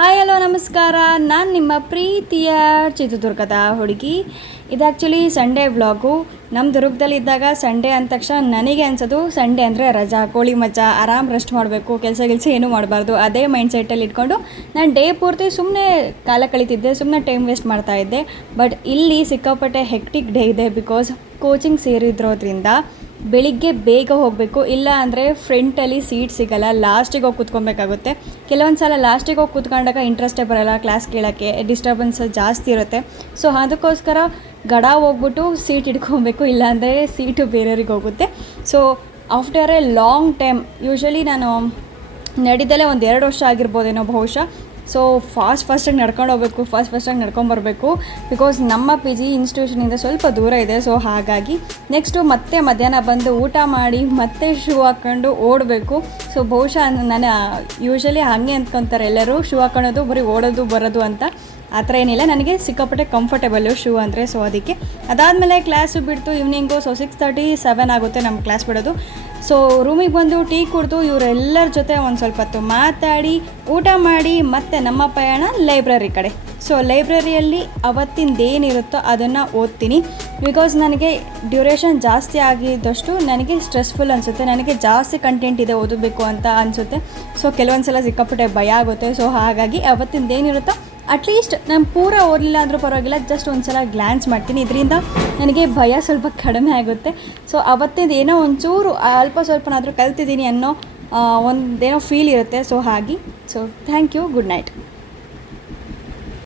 Hi hello ನಮಸ್ಕಾರ. ನಾನು ನಿಮ್ಮ ಪ್ರೀತಿಯ ಚಿತ್ರದುರ್ಗದ ಹುಡುಗಿ. ಇದು ಆ್ಯಕ್ಚುಲಿ ಸಂಡೇ ವ್ಲಾಗು. ನಮ್ಮ ದುರ್ಗದಲ್ಲಿದ್ದಾಗ ಸಂಡೇ ಅಂದ ತಕ್ಷಣ ನನಗೆ ಅನ್ಸೋದು ಸಂಡೇ ಅಂದರೆ ರಜಾ, ಕೋಳಿ ಮಜಾ, ಆರಾಮ್ ರೆಸ್ಟ್ ಮಾಡಬೇಕು, ಕೆಲಸ ಏನೂ ಮಾಡಬಾರ್ದು, ಅದೇ ಮೈಂಡ್ ಸೆಟ್ಟಲ್ಲಿ ಇಟ್ಕೊಂಡು ನಾನು ಡೇ ಪೂರ್ತಿ ಸುಮ್ಮನೆ ಕಾಲ ಕಳೀತಿದ್ದೆ, ಸುಮ್ಮನೆ ಟೈಮ್ ವೇಸ್ಟ್ ಮಾಡ್ತಾಯಿದ್ದೆ. ಬಟ್ ಇಲ್ಲಿ ಸಿಕ್ಕಾಪಟ್ಟೆ ಹೆಕ್ಟಿಕ್ ಡೇ ಇದೆ. ಬಿಕಾಸ್ ಕೋಚಿಂಗ್ ಸೇರಿದ್ರೋದ್ರಿಂದ ಬೆಳಿಗ್ಗೆ ಬೇಗ ಹೋಗಬೇಕು, ಇಲ್ಲ ಅಂದರೆ ಫ್ರಂಟಲ್ಲಿ ಸೀಟ್ ಸಿಗೋಲ್ಲ, ಲಾಸ್ಟಿಗೆ ಹೋಗಿ ಕೂತ್ಕೊಬೇಕಾಗುತ್ತೆ. ಕೆಲವೊಂದು ಸಲ ಲಾಸ್ಟಿಗೆ ಹೋಗಿ ಕೂತ್ಕೊಂಡಾಗ ಇಂಟ್ರೆಸ್ಟೇ ಬರೋಲ್ಲ, ಕ್ಲಾಸ್ ಕೇಳೋಕ್ಕೆ ಡಿಸ್ಟರ್ಬೆನ್ಸ್ ಜಾಸ್ತಿ ಇರುತ್ತೆ. ಸೊ ಅದಕ್ಕೋಸ್ಕರ ಗಡ ಹೋಗ್ಬಿಟ್ಟು ಸೀಟ್ ಇಟ್ಕೊಬೇಕು, ಇಲ್ಲಾಂದರೆ ಸೀಟು ಬೇರೆಯವ್ರಿಗೆ ಹೋಗುತ್ತೆ. So after A long time, usually ನಾನು ನಡೆದಲ್ಲೇ ಒಂದು 2 ವರ್ಷ ಆಗಿರ್ಬೋದೇನೋ ಬಹುಶಃ. ಸೊ ಫಾಸ್ಟಾಗಿ ನಡ್ಕೊಂಡು ಹೋಗಬೇಕು, ಫಾಸ್ಟಾಗಿ ನಡ್ಕೊಂಬರ್ಬೇಕು. ಬಿಕಾಸ್ ನಮ್ಮ ಪಿ ಜಿ ಇನ್ಸ್ಟಿಟ್ಯೂಷನಿಂದ ಸ್ವಲ್ಪ ದೂರ ಇದೆ. ಸೊ ಹಾಗಾಗಿ ನೆಕ್ಸ್ಟು ಮತ್ತೆ ಮಧ್ಯಾಹ್ನ ಬಂದು ಊಟ ಮಾಡಿ ಮತ್ತೆ ಶೂ ಹಾಕ್ಕೊಂಡು ಓಡಬೇಕು. ಸೊ ಬಹುಶಃ ನಾನು ಯೂಶ್ವಲಿ ಹಾಗೆ ಅಂದ್ಕೊತಾರೆ ಎಲ್ಲರೂ, ಶೂ ಹಾಕೊಳ್ಳೋದು ಬರೀ ಓಡೋದು ಬರೋದು ಅಂತ. ಆ ಥರ ಏನಿಲ್ಲ, ನನಗೆ ಸಿಕ್ಕಾಪಟ್ಟೆ ಕಂಫರ್ಟೇಬಲ್ಲು ಶೂ ಅಂದರೆ. ಸೊ ಅದಕ್ಕೆ ಅದಾದಮೇಲೆ ಕ್ಲಾಸು ಬಿಡ್ತು ಈವ್ನಿಂಗು. ಸೊ 6:30, 7 ಆಗುತ್ತೆ ನಮ್ಮ ಕ್ಲಾಸ್ ಬಿಡೋದು. ಸೊ ರೂಮಿಗೆ ಬಂದು ಟೀ ಕುಡಿದು ಇವರೆಲ್ಲರ ಜೊತೆ ಒಂದು ಸ್ವಲ್ಪ ಹೊತ್ತು ಮಾತಾಡಿ ಊಟ ಮಾಡಿ ಮತ್ತೆ ನಮ್ಮ ಪಯಣ ಲೈಬ್ರರಿ ಕಡೆ. ಸೊ ಲೈಬ್ರರಿಯಲ್ಲಿ ಅವತ್ತಿಂದೇನಿರುತ್ತೋ ಅದನ್ನು ಓದ್ತೀನಿ. ಬಿಕಾಸ್ ನನಗೆ ಡ್ಯೂರೇಷನ್ ಜಾಸ್ತಿ ಆಗಿದ್ದಷ್ಟು ನನಗೆ ಸ್ಟ್ರೆಸ್ಫುಲ್ ಅನಿಸುತ್ತೆ, ನನಗೆ ಜಾಸ್ತಿ ಕಂಟೆಂಟ್ ಇದೆ ಓದಬೇಕು ಅಂತ ಅನಿಸುತ್ತೆ. ಸೊ ಕೆಲವೊಂದು ಸಲ ಸಿಕ್ಕಾಪಟ್ಟೆ ಭಯ ಆಗುತ್ತೆ. ಸೊ ಹಾಗಾಗಿ ಅವತ್ತಿಂದೇನಿರುತ್ತೋ ಅಟ್ಲೀಸ್ಟ್ ನಾನು ಪೂರ ಓದಲಿಲ್ಲ ಅಂದರೂ ಪರವಾಗಿಲ್ಲ, ಜಸ್ಟ್ ಒಂದು ಸಲ ಗ್ಲ್ಯಾನ್ಸ್ ಮಾಡ್ತೀನಿ. ಇದರಿಂದ ನನಗೆ ಭಯ ಸ್ವಲ್ಪ ಕಡಿಮೆ ಆಗುತ್ತೆ. ಸೊ ಅವತ್ತಿಂದ ಏನೋ ಒಂಚೂರು ಅಲ್ಪ ಸ್ವಲ್ಪನಾದರೂ ಕಲ್ತಿದ್ದೀನಿ ಅನ್ನೋ ಒಂದೇನೋ ಫೀಲ್ ಇರುತ್ತೆ. ಸೊ ಹಾಗೆ ಥ್ಯಾಂಕ್ ಯು, ಗುಡ್ ನೈಟ್.